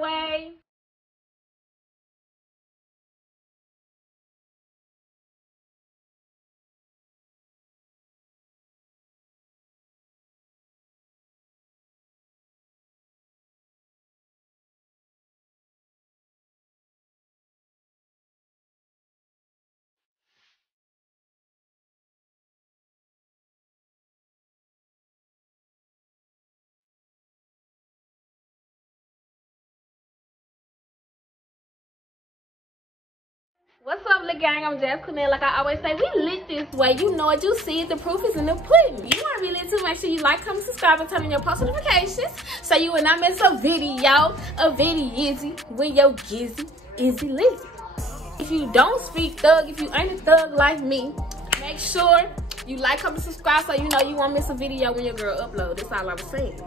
anyway. What's up, little gang? I'm Jasquinae. Like I always say, we lit this way. You know it, you see it. The proof is in the pudding. You want to be lit too? Make sure you like, comment, subscribe, and turn on your post notifications so you will not miss a video. A video easy when your gizzy is lit. If you don't speak thug, if you ain't a thug like me, make sure you like, comment, subscribe so you know you won't miss a video when your girl upload. That's all I was saying.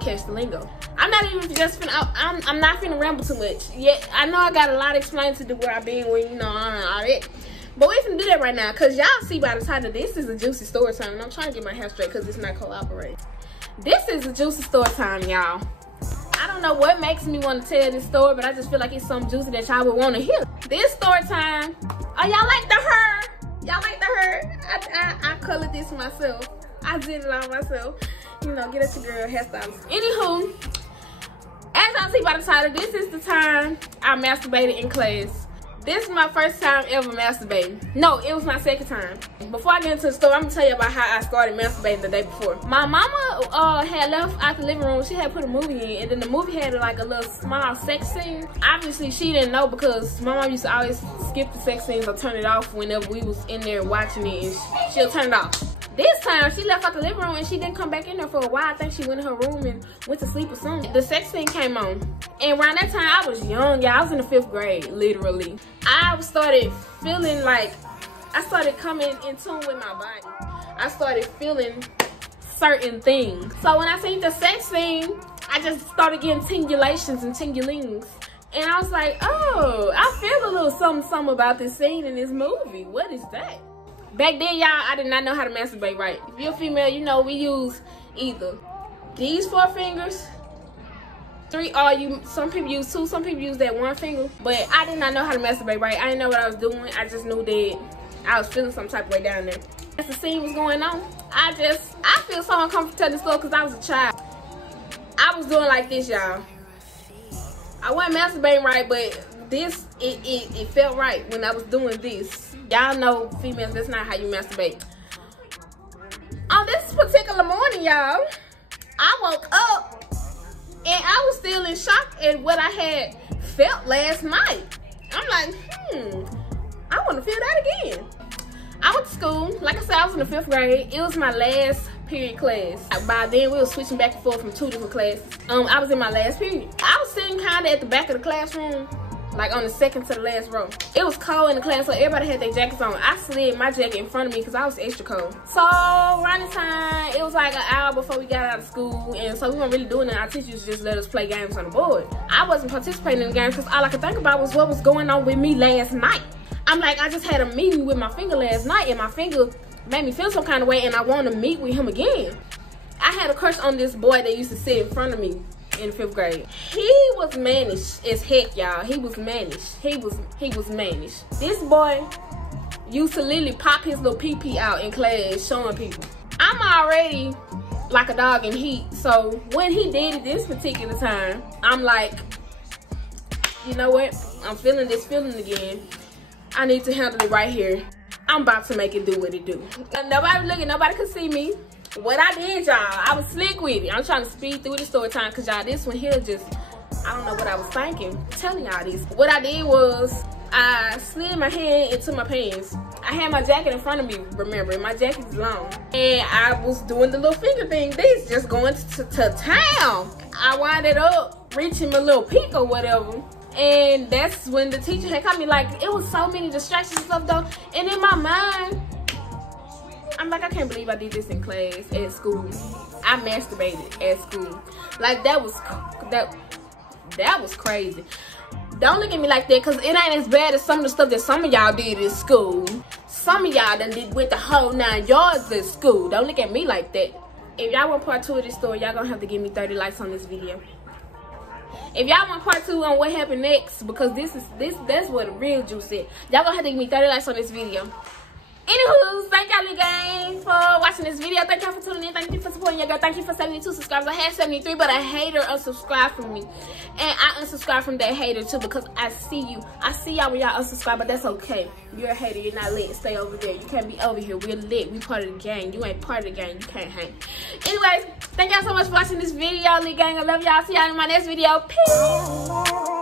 Catch the lingo. I'm not even just finna, I'm not finna ramble too much. Yeah, I know I got a lot of explaining to do where I've been, when, you know, all that. But we finna do that right now, because y'all see by the title, this is a juicy story time. And I'm trying to get my hair straight because it's not cooperating. This is a juicy story time, y'all. I don't know what makes me want to tell this story, but I just feel like it's something juicy that y'all would want to hear. This story time, oh, y'all like the hair? Y'all like the hair? I colored this myself. I did it all myself. You know, get at your girl hairstylist. Anywho, as y'all see by the title, this is the time I masturbated in class. This is my first time ever masturbating. No, it was my second time. Before I get into the story, I'm gonna tell you about how I started masturbating the day before. My mama had left out the living room. She had put a movie in, and then the movie had like a little small sex scene. Obviously, she didn't know because my mom used to always skip the sex scenes or turn it off whenever we was in there watching it, and she'll turn it off. This time, she left out the living room and she didn't come back in there for a while. I think she went in her room and went to sleep or something. The sex scene came on. And around that time, I was young. Yeah, I was in the 5th grade, literally. I started feeling like, I started coming in tune with my body. I started feeling certain things. So when I seen the sex scene, I just started getting tingulations and tinglings. And I was like, oh, I feel a little something about this scene in this movie. What is that? Back then, y'all, I did not know how to masturbate right. If you're a female, you know we use either these 4 fingers, 3, or some people use 2, some people use that 1 finger. But I did not know how to masturbate right. I didn't know what I was doing. I just knew that I was feeling some type of way down there. As the scene was going on, I feel so uncomfortable telling the story because I was a child. I was doing like this, y'all. I wasn't masturbating right, but this, it felt right when I was doing this. Y'all know, females, that's not how you masturbate. On this particular morning, y'all, I woke up and I was still in shock at what I had felt last night. I'm like, I want to feel that again. I went to school. Like I said, I was in the 5th grade. It was my last period class. By then, we were switching back and forth from 2 different classes. I was in my last period. I was sitting kind of at the back of the classroom, like on the second to the last row. It was cold in the class, so everybody had their jackets on. I slid my jacket in front of me because I was extra cold. So around the time, it was like an hour before we got out of school, and so we weren't really doing it. Our teachers just let us play games on the board. I wasn't participating in the games because all I could think about was what was going on with me last night. I'm like, I just had a meeting with my finger last night, and my finger made me feel some kind of way, and I want to meet with him again. I had a crush on this boy that used to sit in front of me in 5th grade. He was mannish as heck, y'all. He was mannish. He was mannish. This boy used to literally pop his little pee-pee out in class showing people. I'm already like a dog in heat, so when he did it this particular time, I'm like, you know what? I'm feeling this feeling again. I need to handle it right here. I'm about to make it do what it do. Nobody looking, nobody could see me. What I did, y'all, I was slick with it. I'm trying to speed through the story time because y'all, this one here just, I don't know what I was thinking. I'm telling y'all this. What I did was, I slid my hand into my pants. I had my jacket in front of me, remember, my jacket is long. And I was doing the little finger thing, this, just going to town. I wound it up, reaching my little peak or whatever. And that's when the teacher had caught me. Like, it was so many distractions and stuff though. And in my mind, I'm like, I can't believe I did this in class at school. I masturbated at school. Like, that was crazy. Don't look at me like that, because it ain't as bad as some of the stuff that some of y'all did at school. Some of y'all done went the whole 9 yards at school. Don't look at me like that. If y'all want part 2 of this story, y'all gonna have to give me 30 likes on this video. If y'all want part 2 on what happened next, because that's what the real juice is, y'all gonna have to give me 30 likes on this video. Anywho, thank y'all again for watching this video. Thank y'all for tuning in. Thank you for supporting your girl. Thank you for 72 subscribers. I had 73, but a hater unsubscribed from me. And I unsubscribed from that hater too, because I see you. I see y'all when y'all unsubscribe, but that's okay. You're a hater. You're not lit. Stay over there. You can't be over here. We're lit. We part of the gang. You ain't part of the gang. You can't hang. Anyways, thank y'all so much for watching this video, lit gang. I love y'all. See y'all in my next video. Peace.